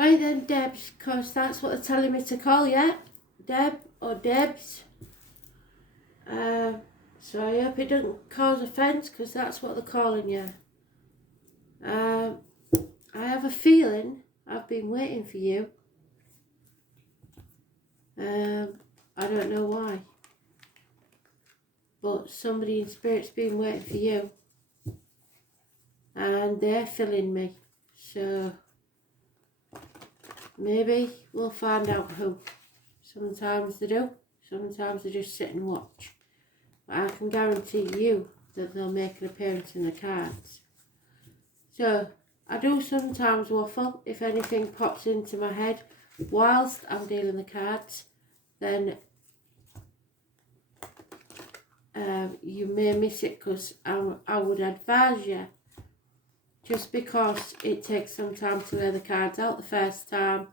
Right then, Debs, because that's what they're telling me to call you. Deb or Debs. So I hope it doesn't cause offence, because that's what they're calling you. I have a feeling I've been waiting for you. I don't know why. But somebody in spirit's been waiting for you. And they're filling me. So maybe we'll find out who. Sometimes they do. Sometimes they just sit and watch. But I can guarantee you that they'll make an appearance in the cards. So I do sometimes waffle. If anything pops into my head whilst I'm dealing the cards, then you may miss it, because I would advise you, just because it takes some time to lay the cards out the first time,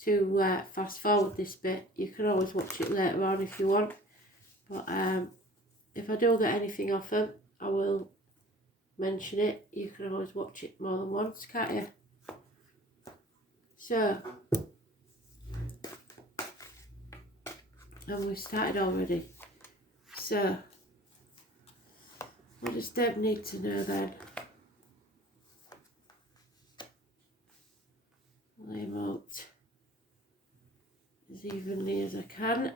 to fast forward this bit. You can always watch it later on if you want, but if I do get anything off them, I will mention it. You can always watch it more than once, can't you? So, and we started already. So, what does Deb need to know then? Lay them out as evenly as I can.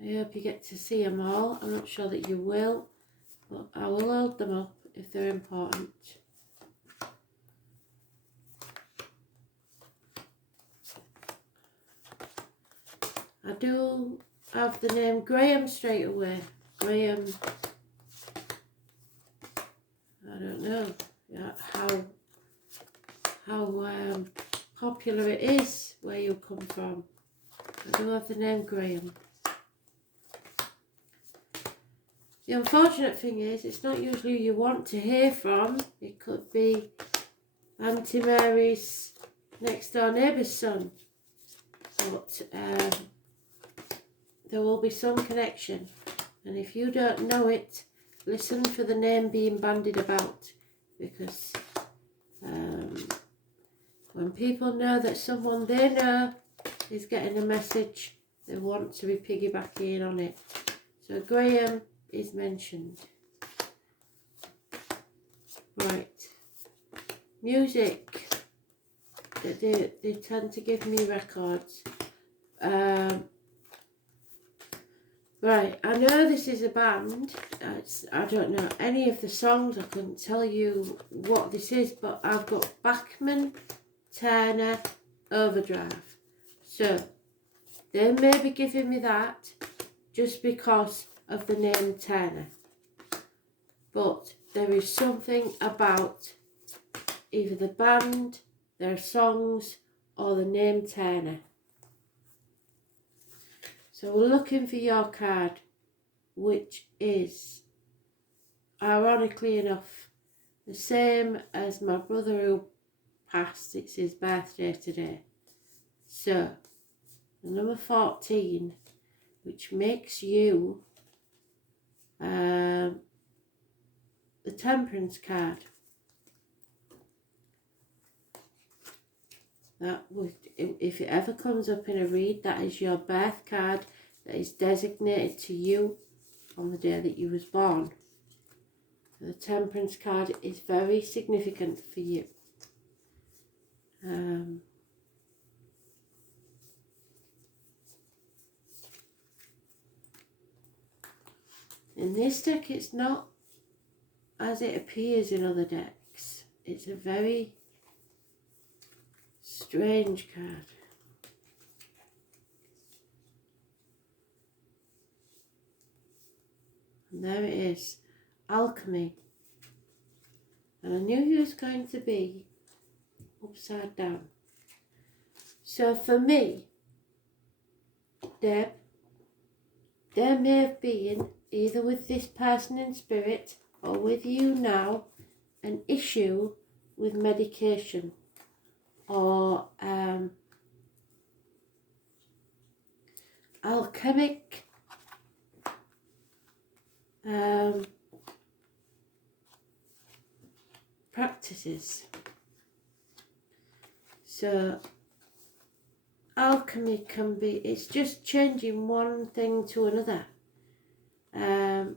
I hope you get to see them all. I'm not sure that you will, but I will hold them up if they're important. I do have the name Graham straight away. Graham, I don't know how popular it is where you come from. I do have the name Graham. The unfortunate thing is, it's not usually who you want to hear from. It could be Auntie Mary's next door neighbour's son. But there will be some connection. And if you don't know it, listen for the name being bandied about. Because when people know that someone they know is getting a message, they want to be piggybacking on it. So Graham is mentioned. Right. Music. They tend to give me records. Right, I know this is a band. I don't know any of the songs. I couldn't tell you what this is, but I've got Bachman, Turner, Overdrive. So they may be giving me that just because of the name Turner. But there is something about either the band, their songs, or the name Turner. So we're looking for your card, which is, ironically enough, the same as my brother who passed. It's his birthday today. So, the number 14, which makes you the Temperance card. That would, if it ever comes up in a read, that is your birth card that is designated to you on the day that you was born. The Temperance card is very significant for you. In this deck, it's not as it appears in other decks. It's a very strange card. And there it is, Alchemy. And I knew he was going to be upside down. So for me, Deb, there may have been, either with this person in spirit or with you now, an issue with medication or alchemic practices. So alchemy can be, it's just changing one thing to another. There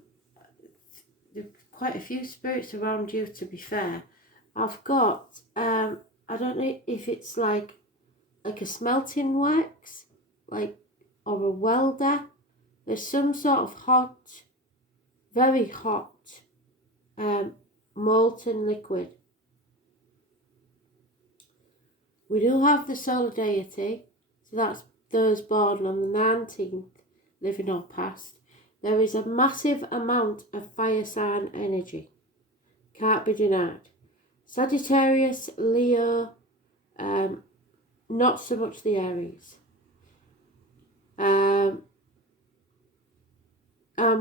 are quite a few spirits around you, to be fair. I've got, I don't know if it's like a smelting wax, like, or a welder. There's some sort of hot, very hot, molten liquid. We do have the solar deity, so that's those born on the 19th, living or past. There is a massive amount of fire sign energy. Can't be denied. Sagittarius, Leo, not so much the Aries. And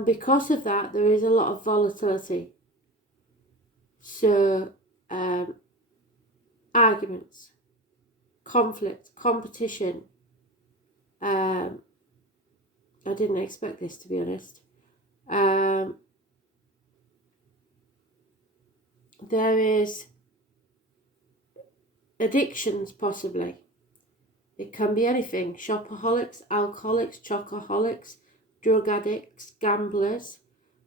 because of that, there is a lot of volatility. So, arguments, conflict, competition. I didn't expect this, to be honest. There is addictions, possibly. It can be anything. Shopaholics, alcoholics, chocoholics, drug addicts, gamblers.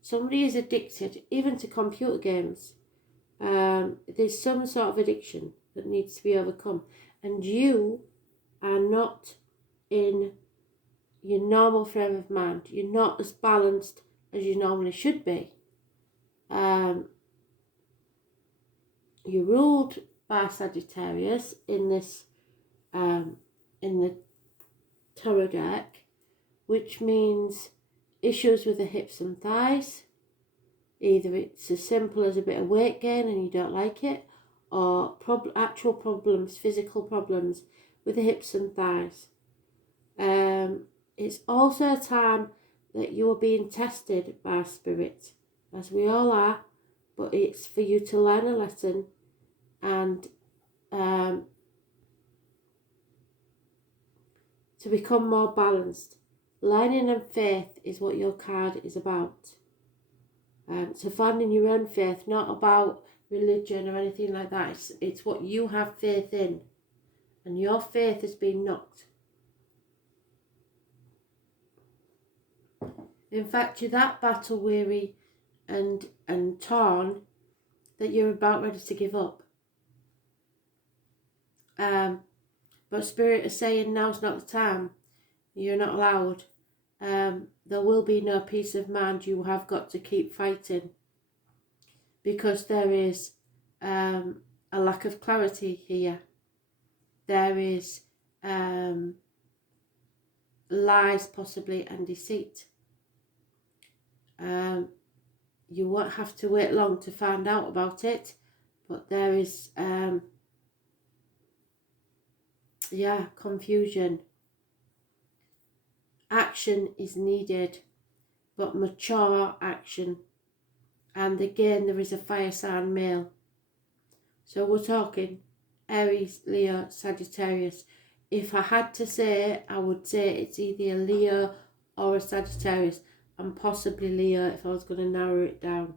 Somebody is addicted, even to computer games. There's some sort of addiction that needs to be overcome. And you are not in your normal frame of mind. You're not as balanced as you normally should be. You're ruled by Sagittarius in this, in the tarot deck, which means issues with the hips and thighs. Either it's as simple as a bit of weight gain and you don't like it, or actual problems, physical problems with the hips and thighs. It's also a time that you are being tested by spirit, as we all are, but it's for you to learn a lesson and to become more balanced. Learning and faith is what your card is about. So finding your own faith, not about religion or anything like that. It's what you have faith in, and your faith has been knocked. In fact, you're that battle weary and torn that you're about ready to give up. But Spirit is saying now's not the time. You're not allowed. There will be no peace of mind. You have got to keep fighting, because there is a lack of clarity here. There is lies, possibly, and deceit. You won't have to wait long to find out about it, but there is confusion. Action is needed, but mature action. And again, there is a fire sign male. So we're talking Aries, Leo, Sagittarius. If I had to say, I would say it's either a Leo or a Sagittarius, and possibly Leo if I was going to narrow it down.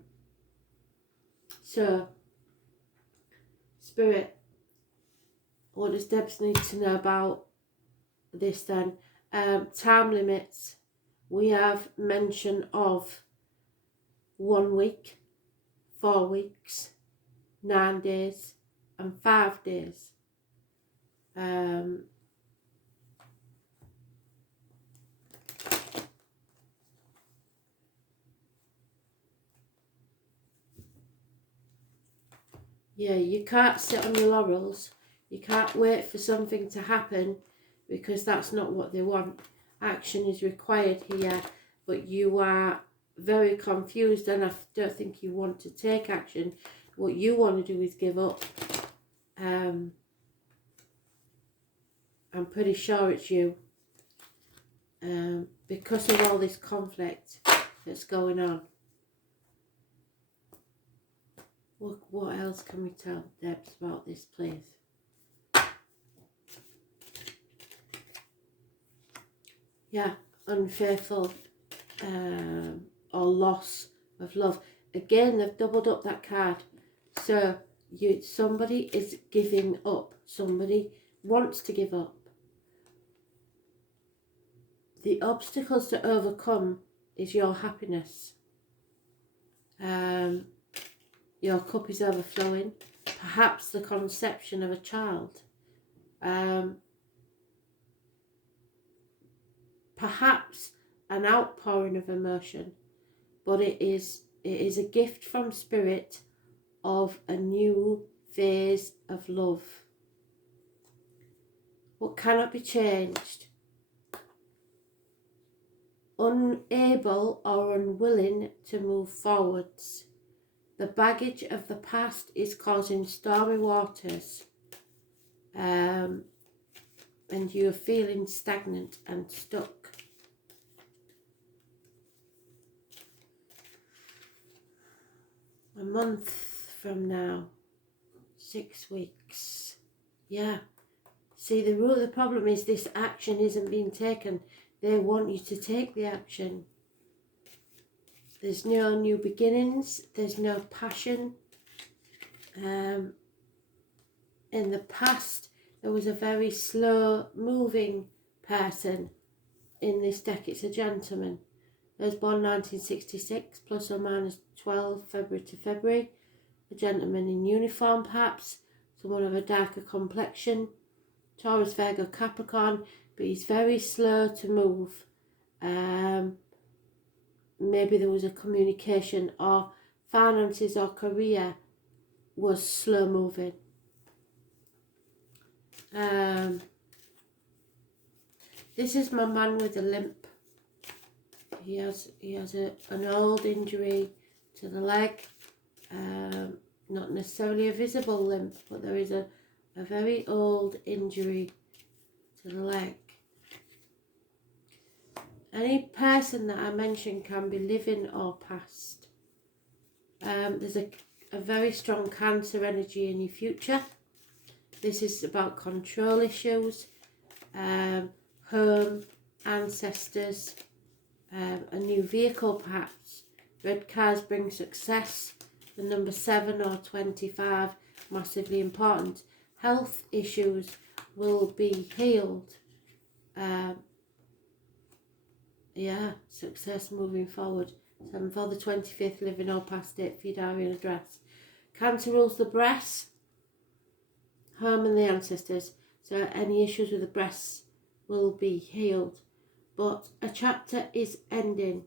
So, Spirit, what does Debs need to know about this then? Time limits. We have mention of 1 week, 4 weeks, 9 days, and 5 days. Yeah, you can't sit on your laurels. You can't wait for something to happen, because that's not what they want. Action is required here, but you are very confused, and I don't think you want to take action. What you want to do is give up. I'm pretty sure it's you. Because of all this conflict that's going on. What else can we tell Debs about this place? Yeah, unfaithful or loss of love. Again, they've doubled up that card. So somebody is giving up. Somebody wants to give up. The obstacles to overcome is your happiness. Your cup is overflowing. Perhaps the conception of a child. Perhaps an outpouring of emotion. But it is a gift from Spirit of a new phase of love. What cannot be changed. Unable or unwilling to move forwards. The baggage of the past is causing stormy waters, and you are feeling stagnant and stuck. A month from now, 6 weeks. Yeah. See, the problem is this action isn't being taken. They want you to take the action. There's no new beginnings. There's no passion. In the past, there was a very slow moving person in this deck. It's a gentleman. He was born 1966, plus or minus 12, February to February. A gentleman in uniform, perhaps. Someone of a darker complexion. Taurus, Virgo, Capricorn. But he's very slow to move. Maybe there was a communication or finances or career was slow moving. This is my man with a limp. He has an old injury to the leg. Not necessarily a visible limp, but there is a very old injury to the leg. Any person that I mentioned can be living or past. There's a very strong Cancer energy in your future. This is about control issues, home, ancestors, a new vehicle perhaps. Red cars bring success. The number 7 or 25, massively important. Health issues will be healed. Yeah, success moving forward. 7 for the 25th, living or past it for your diary and address. Cancer rules the breasts, home and the ancestors. So any issues with the breasts will be healed. But a chapter is ending.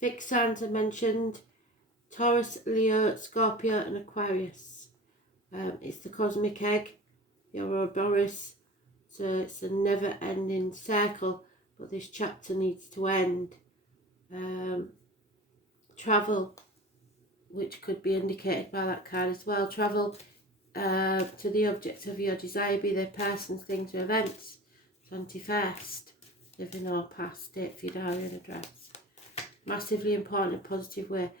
Fixed signs are mentioned. Taurus, Leo, Scorpio and Aquarius. It's the cosmic egg, the Ouroboros. So it's a never-ending circle. But this chapter needs to end. Travel, which could be indicated by that card as well. Travel to the object of your desire, be they persons, things or events. 21st, living or past it for your diary and address. Massively important and positive way.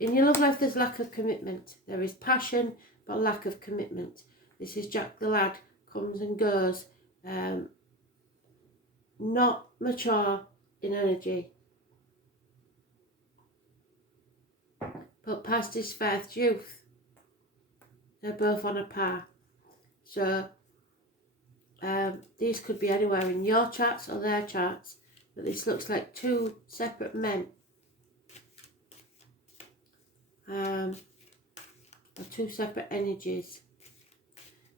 In your love life, there's lack of commitment. There is passion, but lack of commitment. This is Jack the Lad, comes and goes. Not mature in energy. But past his first youth. They're both on a par. So these could be anywhere in your charts or their charts. But this looks like two separate men. Or two separate energies.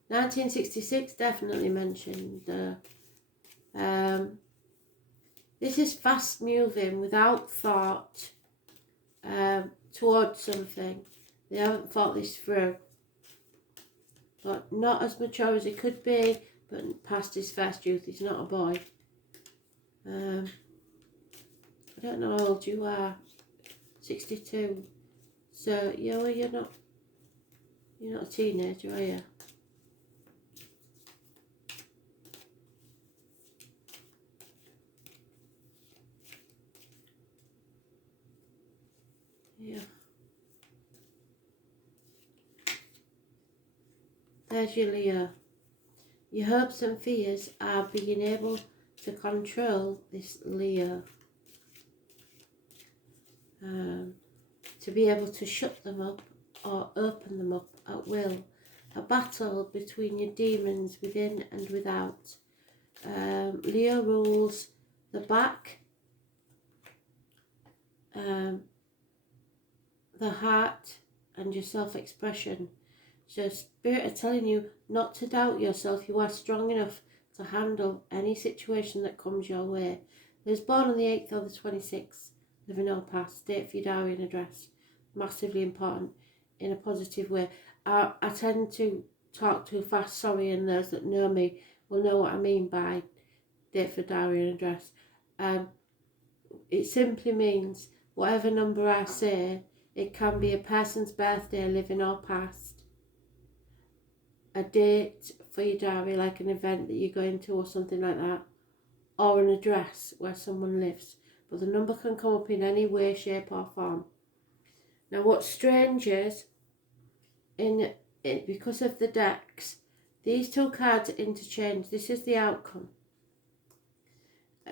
1966 definitely mentioned. This is fast moving without thought towards something. They haven't thought this through. But not as mature as he could be, but past his first youth. He's not a boy. I don't know how old you are. 62. So you're not a teenager, are you? Yeah. There's your Leo. Your hopes and fears are being able to control this Leo. To be able to shut them up or open them up at will. a battle between your demons within and without. Leo rules the back, the heart, and your self-expression. So Spirit are telling you not to doubt yourself. You are strong enough to handle any situation that comes your way. Those born on the 8th or the 26th, living or past, date for your diary and address. Massively important in a positive way. I tend to talk too fast, sorry, and those that know me will know what I mean by date for diary and address. It simply means whatever number I say, it can be a person's birthday, living or past, a date for your diary, like an event that you're going to or something like that, or an address where someone lives. But the number can come up in any way, shape or form. Now what's strange is, because of the decks, these two cards interchange. This is the outcome.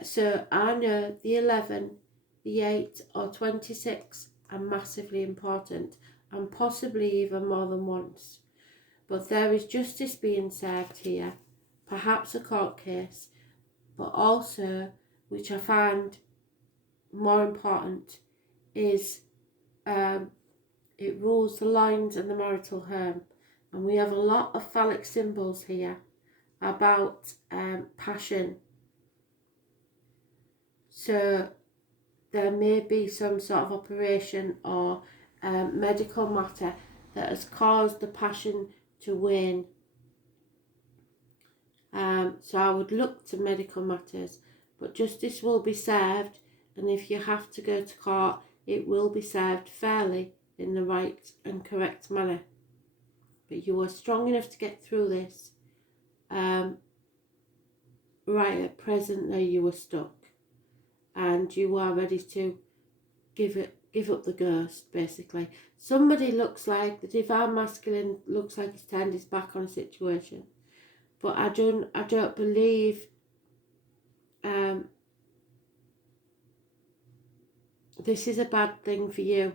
So I know the 11, the 8 or 26 are massively important, and possibly even more than once. But there is justice being served here, perhaps a court case, but also, which I find more important, is it rules the lines and the marital home. And we have a lot of phallic symbols here about passion. So there may be some sort of operation or medical matter that has caused the passion to wane. So I would look to medical matters, but justice will be served, and if you have to go to court, it will be served fairly in the right and correct manner. But you are strong enough to get through this. Right at present though, you are stuck, and you are ready to give up the ghost, basically. Somebody looks like, the divine masculine looks like he's turned his back on a situation. But I don't believe this is a bad thing for you.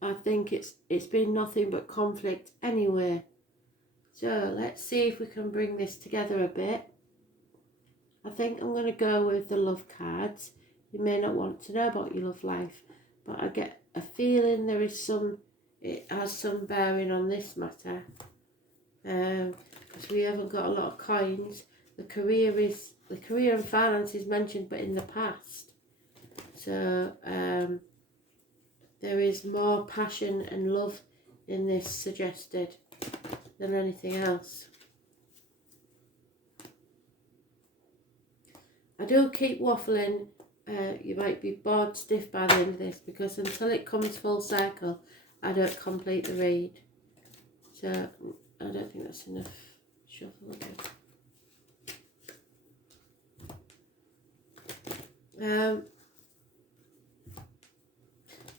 I think it's been nothing but conflict anyway. So let's see if we can bring this together a bit. I think I'm going to go with the love cards. You may not want to know about your love life, but I get a feeling it has some bearing on this matter. Because we haven't got a lot of coins. The career and finance is mentioned, but in the past. So there is more passion and love in this suggested than anything else. I do keep waffling. You might be bored stiff by the end of this, because until it comes full circle, I don't complete the read. So I don't think that's enough shuffle again.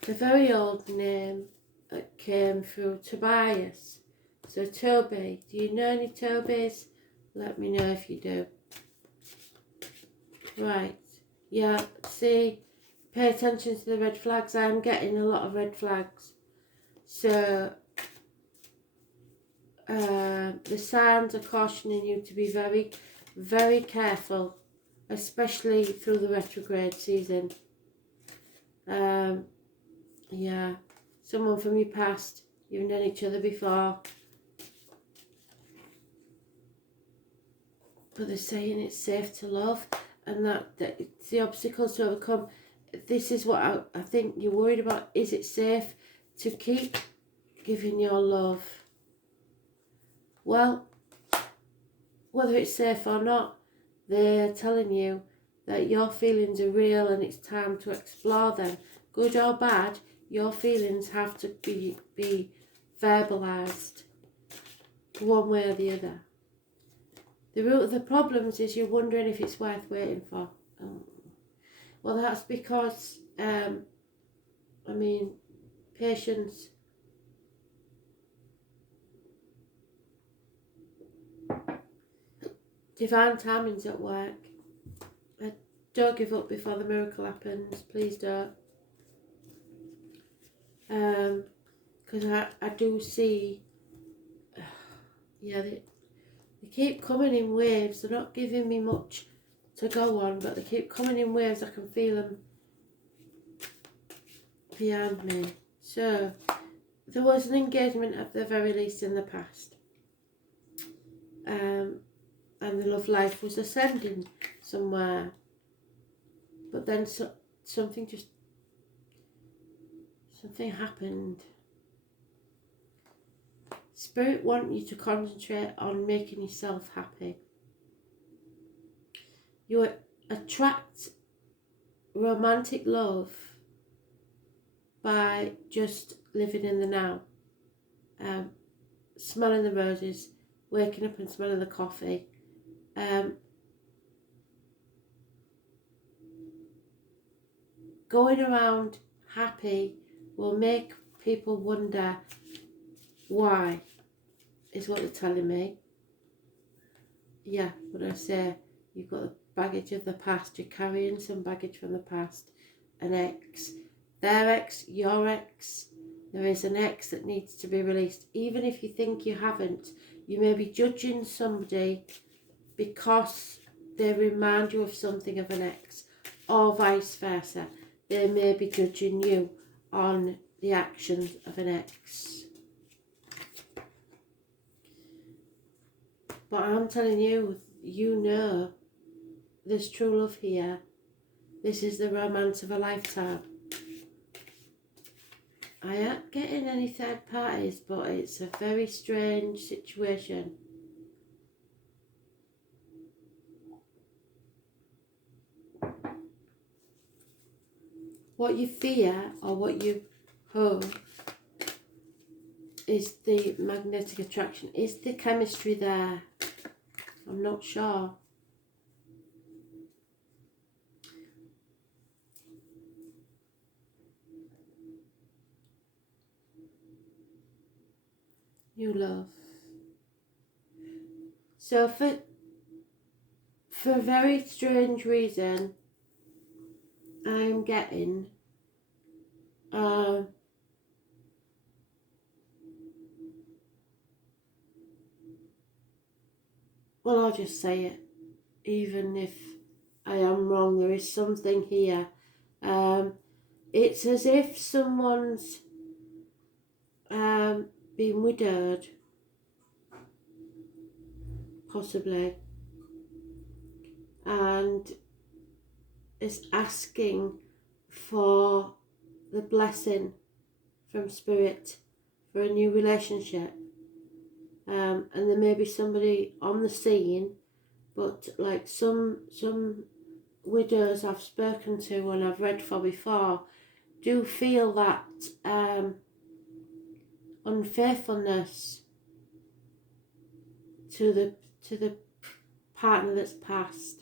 The very old name that came through, Tobias. So Toby, do you know any Tobys? Let me know if you do. Right, yeah, see, pay attention to the red flags. I'm getting a lot of red flags. So the signs are cautioning you to be very, very careful, especially through the retrograde season. Yeah, someone from your past, you've known each other before, but they're saying it's safe to love, and that it's the obstacles to overcome. This is what I think you're worried about. Is it safe to keep giving your love? Well, whether it's safe or not, they're telling you that your feelings are real and it's time to explore them. Good or bad, your feelings have to be verbalised one way or the other. The root of the problems is you're wondering if it's worth waiting for. Well, that's because, patience. Divine timing's at work. Don't give up before the miracle happens. Please don't. Because I do see, yeah, they keep coming in waves. They're not giving me much to go on, but they keep coming in waves. I can feel them behind me. So there was an engagement at the very least in the past, and the love life was ascending somewhere, but then something happened. Spirit want you to concentrate on making yourself happy. You attract romantic love by just living in the now, smelling the roses, waking up and smelling the coffee, going around happy will make people wonder why, is what they're telling me. Yeah, when I say you've got the baggage of the past, you're carrying some baggage from the past, an ex, their ex, your ex. There is an ex that needs to be released. Even if you think you haven't, you may be judging somebody because they remind you of something of an ex, or vice versa. They may be judging you on the actions of an ex. But I'm telling you, you know there's true love here. This is the romance of a lifetime. I ain't getting any third parties, but it's a very strange situation. What you fear or what you hope is the magnetic attraction. Is the chemistry there? I'm not sure. New love. So for a very strange reason, I'm getting well, I'll just say it, even if I am wrong. There is something here. It's as if someone's been widowed, possibly, and is asking for the blessing from Spirit for a new relationship. And there may be somebody on the scene, but like some widows I've spoken to and I've read for before do feel that unfaithfulness to the partner that's passed,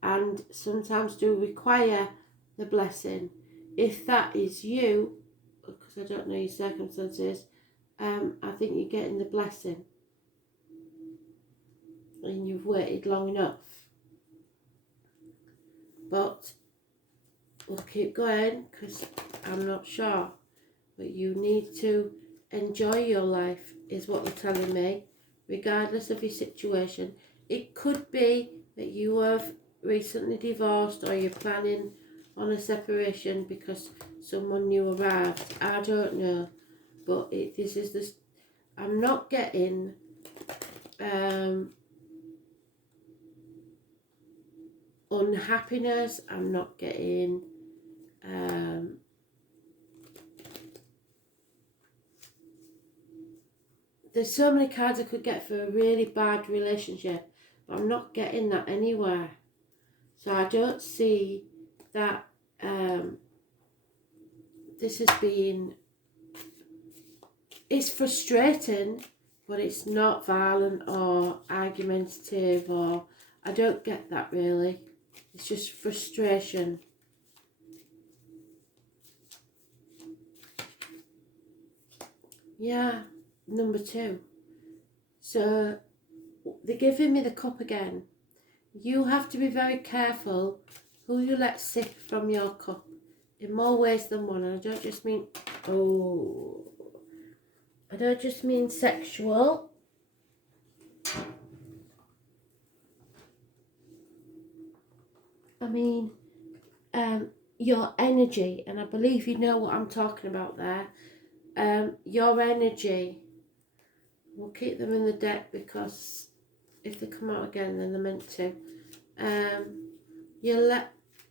and sometimes do require the blessing. If that is you, because I don't know your circumstances, I think you're getting the blessing and you've waited long enough. But we'll keep going because I'm not sure. But you need to enjoy your life, is what they're telling me, regardless of your situation. It could be that you have recently divorced or you're planning on a separation because someone new arrived. I don't know. But I'm not getting unhappiness. I'm not getting there's so many cards I could get for a really bad relationship, but I'm not getting that anywhere. So I don't see that this has been, it's frustrating, but it's not violent or argumentative, or I don't get that really. It's just frustration. Yeah, number 2. So they're giving me the cup again. You have to be very careful who you let sip from your cup, in more ways than one. And I don't just mean, I don't just mean sexual. I mean your energy, and I believe you know what I'm talking about there. Your energy, we'll keep them in the deck because if they come out again then they're meant to.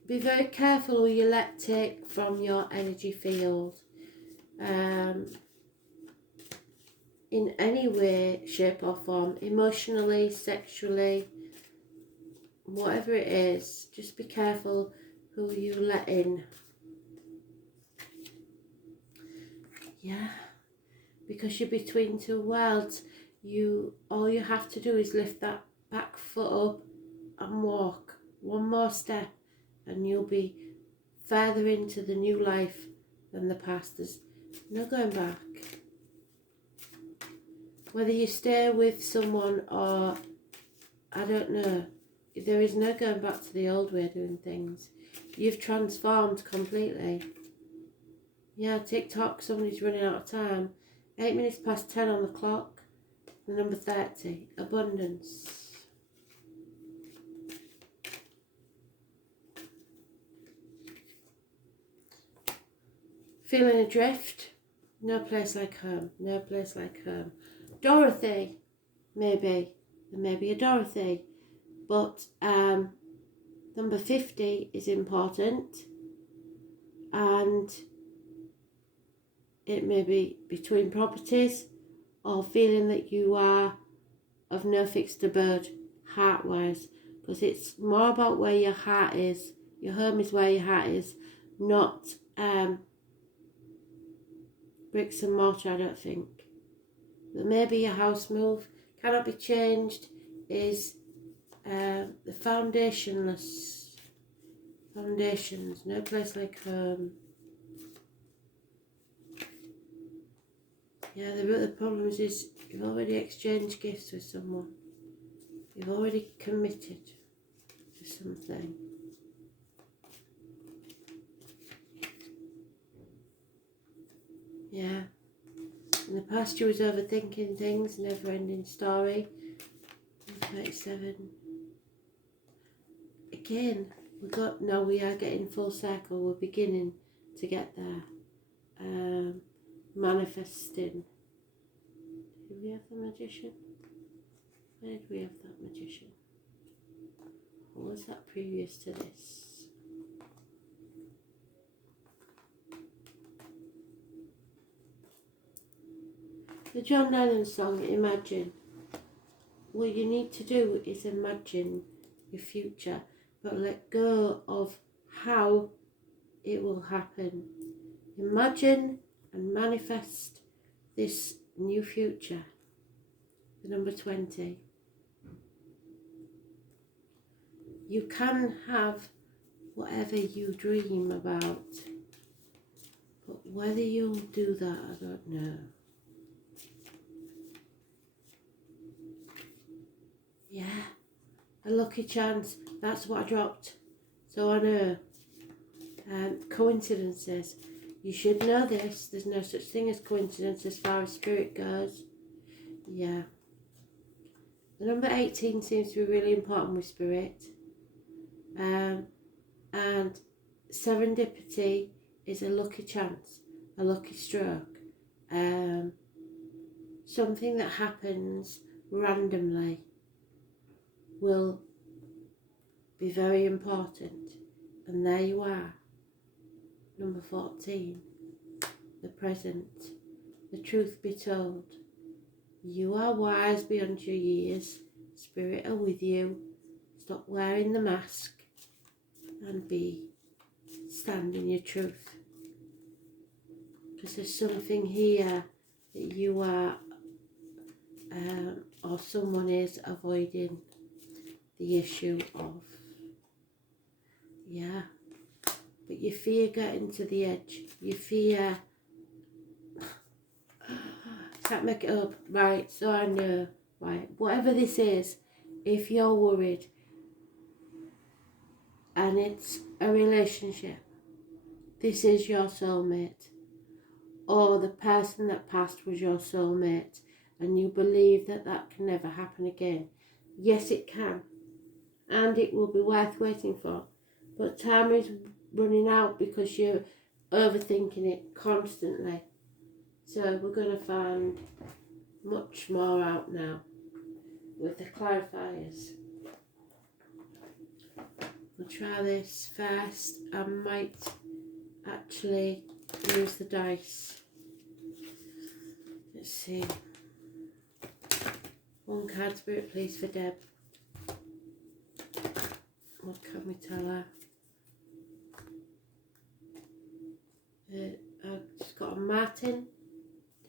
Be very careful who you let take from your energy field. In any way, shape or form, emotionally, sexually, whatever it is, just be careful who you let in. Yeah, because you're between two worlds. All you have to do is lift that back foot up and walk one more step, and you'll be further into the new life than the past. There's no going back. Whether you stay with someone or, I don't know, there is no going back to the old way of doing things. You've transformed completely. Yeah, TikTok, somebody's running out of time. 8 minutes past 10 on the clock. The number 30, abundance. Feeling adrift, no place like home, no place like home. Dorothy, maybe, there may be a Dorothy, but number 50 is important, and it may be between properties or feeling that you are of no fixed abode heart-wise, because it's more about where your heart is. Your home is where your heart is, not bricks and mortar, I don't think. There may be a house move, cannot be changed, is the foundations, no place like home. Yeah, the problem is you've already exchanged gifts with someone. You've already committed to something. Yeah. In the past you was overthinking things, never ending story. 37. Again, we are getting full circle. We're beginning to get there. Manifesting. Did we have the magician? Where did we have that magician? What was that previous to this? The John Lennon song, Imagine. What you need to do is imagine your future, but let go of how it will happen. Imagine and manifest this new future. The number 20. You can have whatever you dream about, but whether you'll do that, I don't know. Yeah, a lucky chance, that's what I dropped. So I know. Coincidences. You should know this. There's no such thing as coincidence as far as spirit goes. Yeah. The number 18 seems to be really important with spirit. And serendipity is a lucky chance, a lucky stroke. Something that happens randomly will be very important. And there you are. Number 14. The present. The truth be told. You are wise beyond your years. Spirit are with you. Stop wearing the mask and stand in your truth. Because there's something here that you are or someone is avoiding the issue of. Yeah. But you fear getting to the edge. You fear... Can't make it up. Right, so I know. Right, whatever this is, if you're worried and it's a relationship, this is your soulmate, or the person that passed was your soulmate, and you believe that that can never happen again. Yes, it can, and it will be worth waiting for. But time is running out because you're overthinking it constantly. So we're going to find much more out now with the clarifiers. We'll try this first. I might actually use the dice. Let's see. One card, Spirit, please, for Deb. What can we tell her? I've just got a Martin.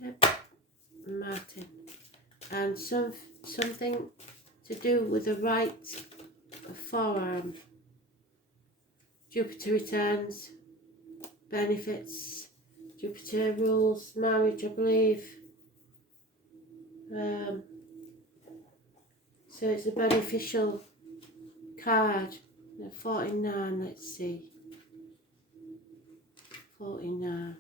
Deb. Martin. And something to do with the right forearm. Jupiter returns. Benefits. Jupiter rules marriage, I believe. So it's a beneficial card. 49, let's see. 49.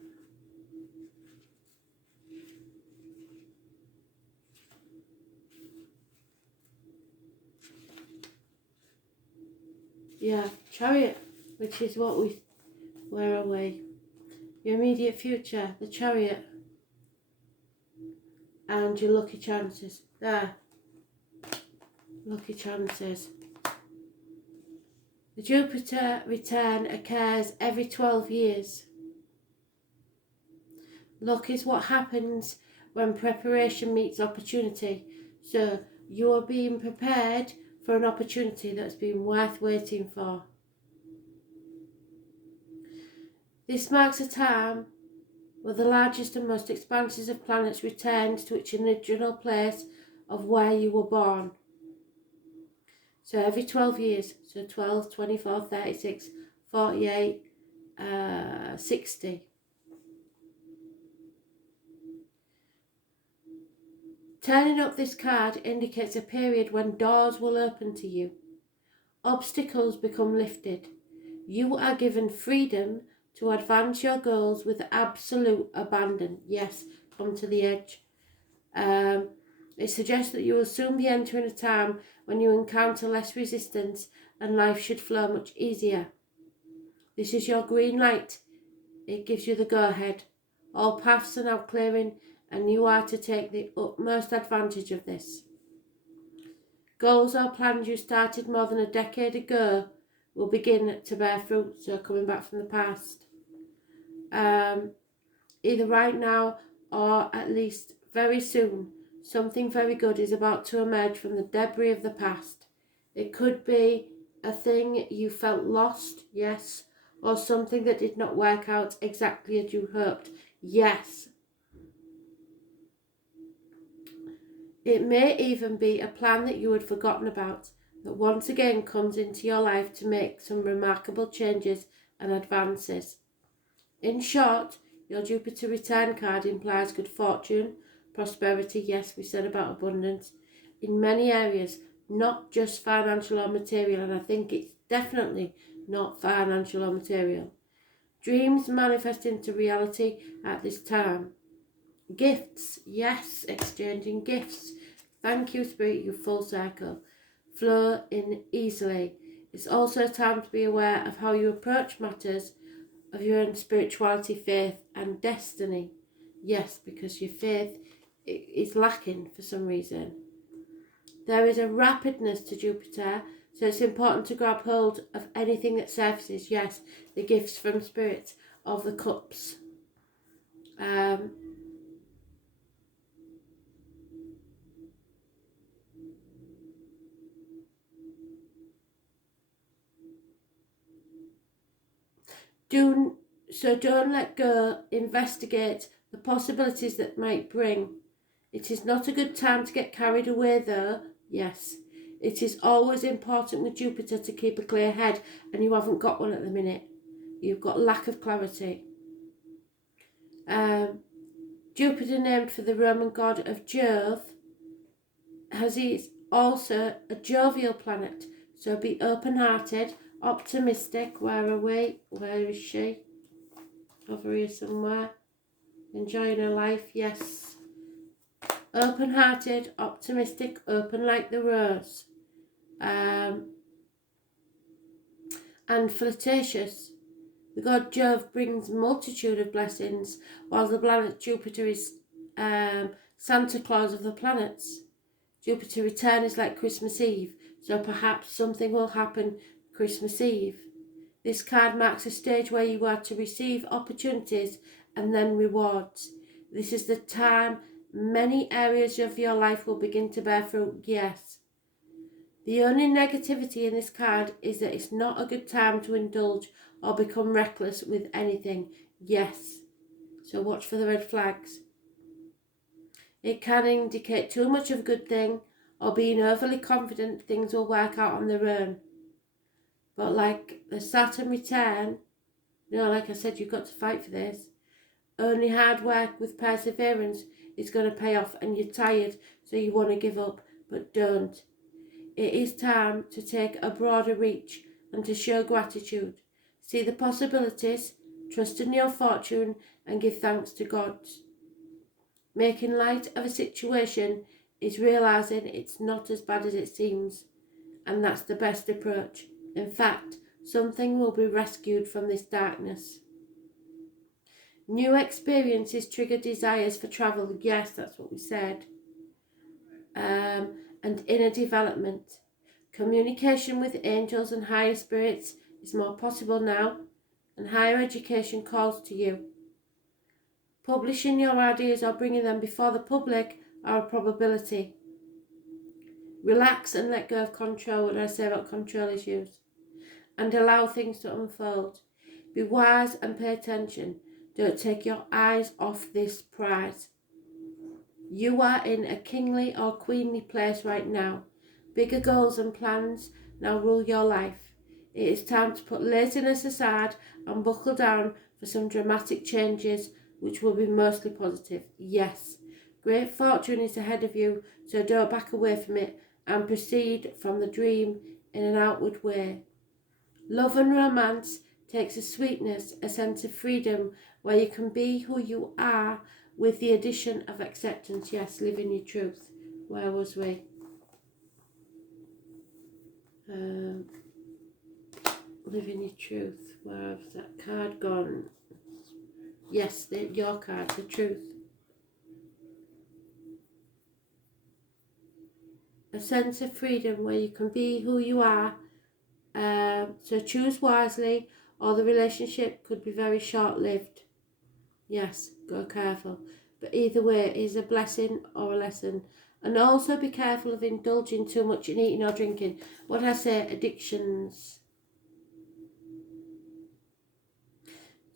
Yeah, Chariot, which is what where are we? Your immediate future, the Chariot. And your lucky chances. There. Lucky chances. The Jupiter return occurs every 12 years. Luck is what happens when preparation meets opportunity. So you are being prepared for an opportunity that's been worth waiting for. This marks a time where the largest and most expansive of planets returns to its original place of where you were born. So every 12 years, so 12, 24, 36, 48, 60. Turning up this card indicates a period when doors will open to you. Obstacles become lifted. You are given freedom to advance your goals with absolute abandon. Yes, come to the edge. It suggests that you will soon be entering a time when you encounter less resistance and life should flow much easier. This is your green light. It gives you the go-ahead. All paths are now clearing and you are to take the utmost advantage of this. Goals or plans you started more than a decade ago will begin to bear fruit, so coming back from the past. Either right now or at least very soon, something very good is about to emerge from the debris of the past. It could be a thing you felt lost, yes, or something that did not work out exactly as you hoped, yes. It may even be a plan that you had forgotten about that once again comes into your life to make some remarkable changes and advances. In short, your Jupiter return card implies good fortune, prosperity, yes, we said about abundance, in many areas, not just financial or material, and I think it's definitely not financial or material. Dreams manifest into reality at this time. Gifts, yes, exchanging gifts. Thank you, Spirit, you full circle. Flow in easily. It's also a time to be aware of how you approach matters of your own spirituality, faith and destiny. Yes, because your faith is lacking for some reason. There is a rapidness to Jupiter, so it's important to grab hold of anything that surfaces. Yes, the gifts from Spirit of the Cups. Don't let go, investigate the possibilities that might bring. It is not a good time to get carried away though, yes. It is always important with Jupiter to keep a clear head, and you haven't got one at the minute. You've got lack of clarity. Jupiter, named for the Roman god of Jove, is also a jovial planet, so be open-hearted, optimistic. Where are we? Where is she? over here somewhere. Enjoying her life, yes. Open-hearted, optimistic, open like the rose. And flirtatious. The god Jove brings multitude of blessings, while the planet Jupiter is Santa Claus of the planets. Jupiter return is like Christmas Eve, so perhaps something will happen Christmas Eve. This card marks a stage where you are to receive opportunities and then rewards. This is the time many areas of your life will begin to bear fruit, yes. The only negativity in this card is that it's not a good time to indulge or become reckless with anything, yes. So watch for the red flags. It can indicate too much of a good thing or being overly confident things will work out on their own. But like the Saturn return, like I said, you've got to fight for this. Only hard work with perseverance is going to pay off, and you're tired, so you want to give up, but don't. It is time to take a broader reach and to show gratitude. See the possibilities, trust in your fortune, and give thanks to God. Making light of a situation is realising it's not as bad as it seems, and that's the best approach. In fact, something will be rescued from this darkness. New experiences trigger desires for travel. Yes, that's what we said. And inner development. Communication with angels and higher spirits is more possible now, and higher education calls to you. Publishing your ideas or bringing them before the public are a probability. Relax and let go of control, what I say about control issues, and allow things to unfold. Be wise and pay attention. Don't take your eyes off this prize. You are in a kingly or queenly place right now. Bigger goals and plans now rule your life. It is time to put laziness aside and buckle down for some dramatic changes which will be mostly positive. Yes, great fortune is ahead of you, so don't back away from it and proceed from the dream in an outward way. Love and romance takes a sweetness, a sense of freedom where you can be who you are with the addition of acceptance. Yes, living your truth. Where was we? Living your truth. Where has that card gone? Yes, your card, the truth. A sense of freedom where you can be who you are. So choose wisely, or the relationship could be very short-lived. Yes, go careful. But either way, it is a blessing or a lesson. And also be careful of indulging too much in eating or drinking. What did I say? Addictions.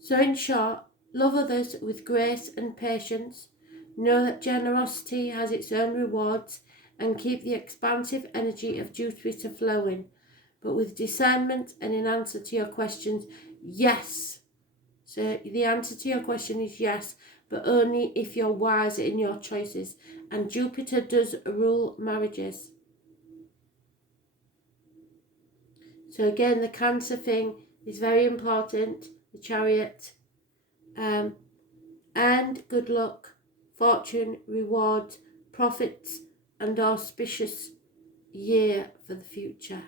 So in short, love others with grace and patience. Know that generosity has its own rewards, and keep the expansive energy of Jupiter flowing. But with discernment and in answer to your questions, yes. So the answer to your question is yes, but only if you're wise in your choices. And Jupiter does rule marriages. So again, the Cancer thing is very important, the Chariot. And good luck, fortune, rewards, profits, and auspicious year for the future.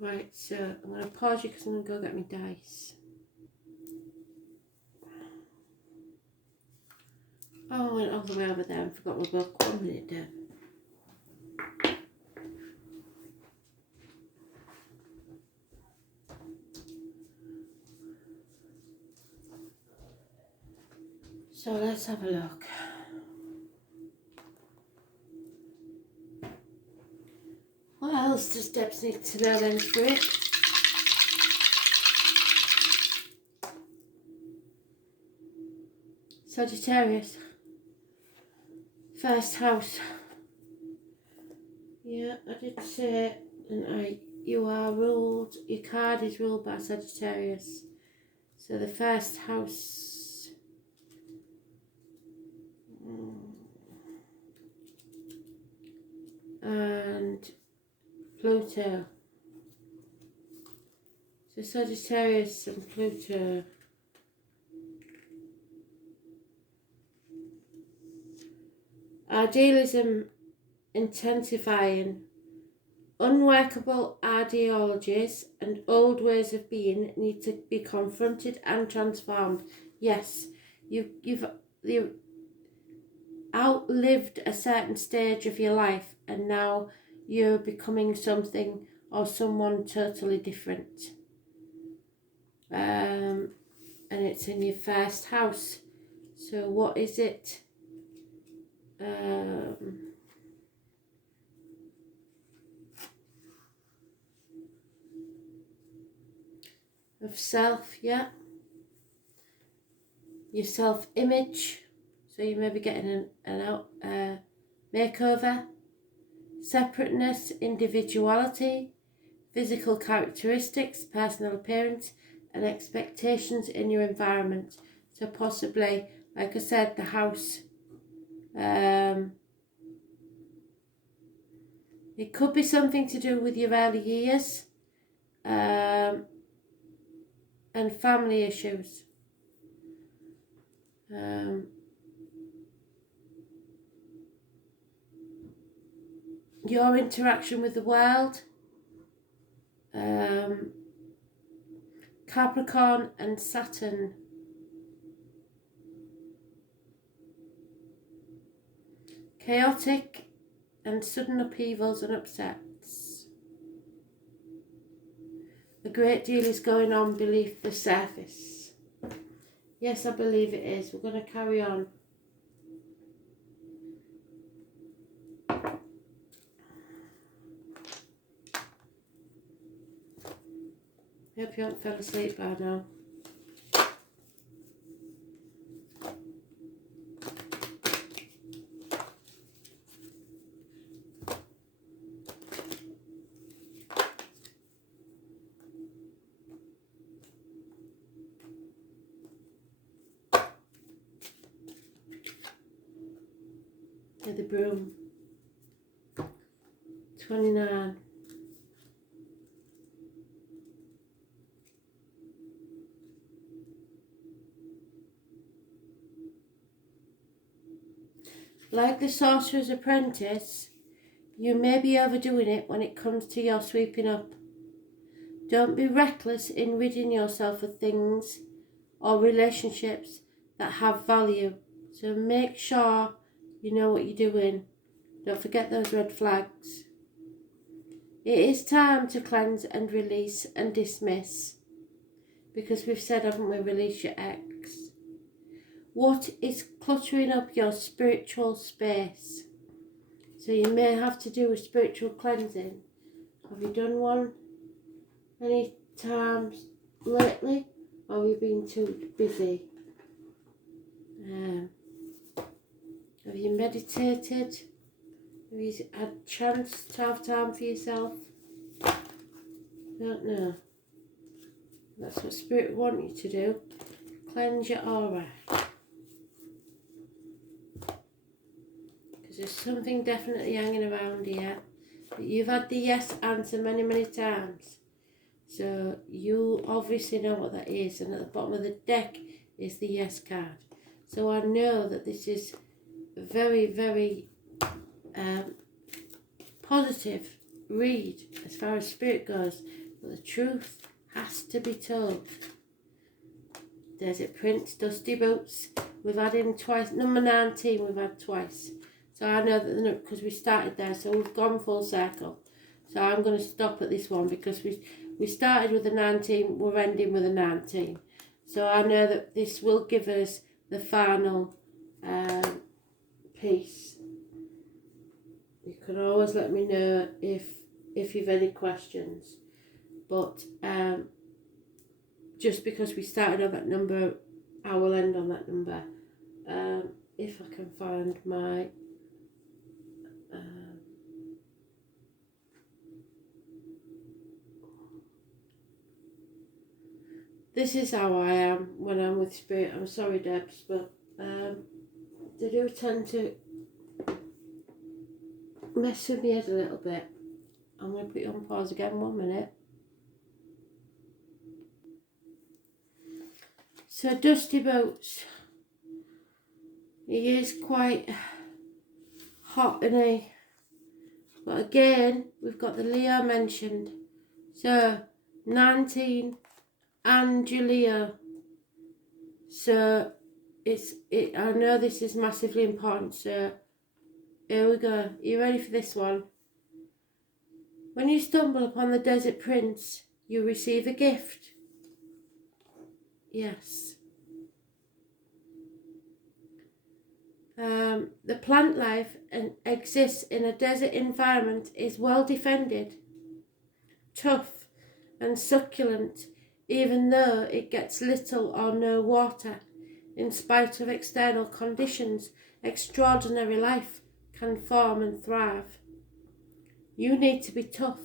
Right, so I'm going to pause you because I'm going to go get my dice. Oh, I went all the way over there and forgot my book. 1 minute down. So let's have a look. What else does Debs need to know then, Spirit? Sagittarius. First house. Yeah, I did say, and you are ruled, your card is ruled by Sagittarius. So the first house. And Pluto. So Sagittarius and Pluto. Idealism intensifying. Unworkable ideologies and old ways of being need to be confronted and transformed. Yes, you've outlived a certain stage of your life and now you're becoming something or someone totally different. And it's in your first house. So what is it? Of self, yeah. Your self-image. So you may be getting an makeover. Separateness, individuality, physical characteristics, personal appearance, and expectations in your environment. So possibly, like I said, the house. It could be something to do with your early years and family issues. Your interaction with the world. Capricorn and Saturn. Chaotic and sudden upheavals and upsets. A great deal is going on beneath the surface. Yes, I believe it is. We're going to carry on. Hope you haven't fell asleep by now. The broom. 29. Like the Sorcerer's Apprentice, you may be overdoing it when it comes to your sweeping up. Don't be reckless in ridding yourself of things or relationships that have value. So make sure you know what you're doing. Don't forget those red flags. It is time to cleanse and release and dismiss. Because we've said, haven't we, release your ex. What is cluttering up your spiritual space? So you may have to do a spiritual cleansing. Have you done one any times lately? Or have you been too busy? Have you meditated? Have you had a chance to have time for yourself? Don't know. That's what Spirit want you to do. Cleanse your aura. Because there's something definitely hanging around here. But you've had the yes answer many, many times. So you obviously know what that is. And at the bottom of the deck is the yes card. So I know that this is very, very positive read as far as Spirit goes. But the truth has to be told. There's it, Prince, Dusty Boots. We've had him twice. Number 19 we've had twice. So I know that because we started there, so we've gone full circle. So I'm going to stop at this one because we started with a 19, we're ending with a 19. So I know that this will give us the final piece. You can always let me know if you've any questions. But just because we started on that number, I will end on that number. If I can find my this is how I am when I'm with Spirit. I'm sorry, Debs, but they do tend to mess with my head a little bit. I'm going to put you on pause again 1 minute. So Dusty Boots, he is quite hot, isn't he? But again, we've got the Leo mentioned. So 19 and your Leo. So I know this is massively important, so here we go. Are you ready for this one? When you stumble upon the Desert Prince, you receive a gift. Yes. The plant life exists in a desert environment is well defended, tough and succulent, even though it gets little or no water. In spite of external conditions, extraordinary life can form and thrive. You need to be tough,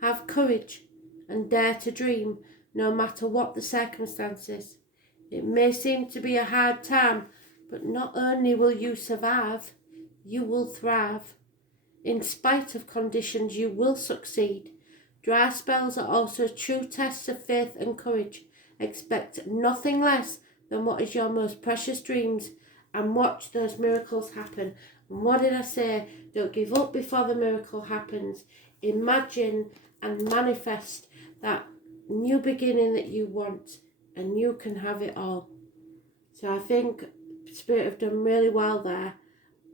have courage, and dare to dream no matter what the circumstances. It may seem to be a hard time, but not only will you survive, you will thrive. In spite of conditions, you will succeed. Dry spells are also true tests of faith and courage. Expect nothing less than what is your most precious dreams and watch those miracles happen. And what did I say? Don't give up before the miracle happens. Imagine and manifest that new beginning that you want, and you can have it all. So I think Spirit have done really well there.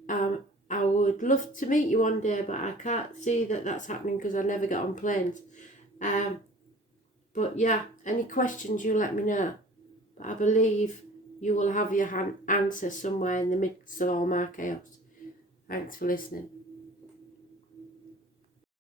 I would love to meet you one day, but I can't see that that's happening because I never get on planes. But yeah, any questions, you let me know. But I believe you will have your answer somewhere in the midst of all my chaos. Thanks for listening.